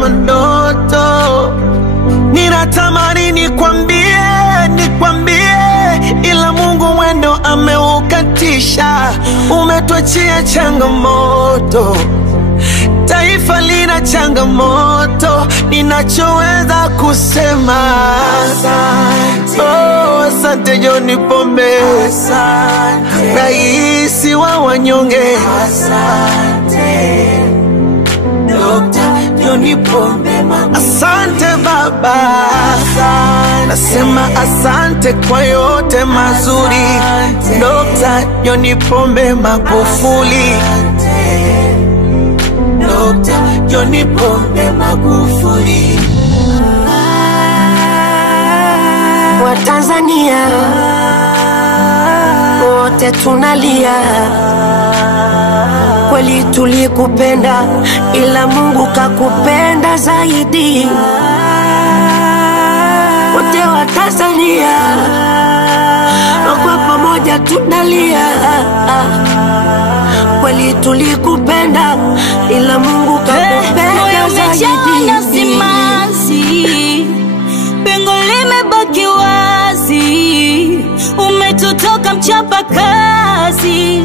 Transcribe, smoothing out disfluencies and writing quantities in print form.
kama ndoto. Ninatamani nikwambie, ila Mungu mwendo ameukatisha. Umetuachia changamoto, taifa lina changamoto. Ninachoweza kusema asante. Oh, asante John Pombe, asante raisi wa wanyonge, asante Dr. John Pombe, asante baba, asante. Nasema asante kwa yote mazuri, Dr. John Pombe Magufuli, Dr. John Pombe Magufuli. Wa Tanzania wote tunalia, kweli tulikupenda, ila Mungu kakupenda zaidi. Wote wa Tanzania kwa pamoja tunalia, kweli tulikupenda, ila Mungu kakupenda zaidi. Simanzi, pengo limebaki wazi, umetutoka mchapa kazi.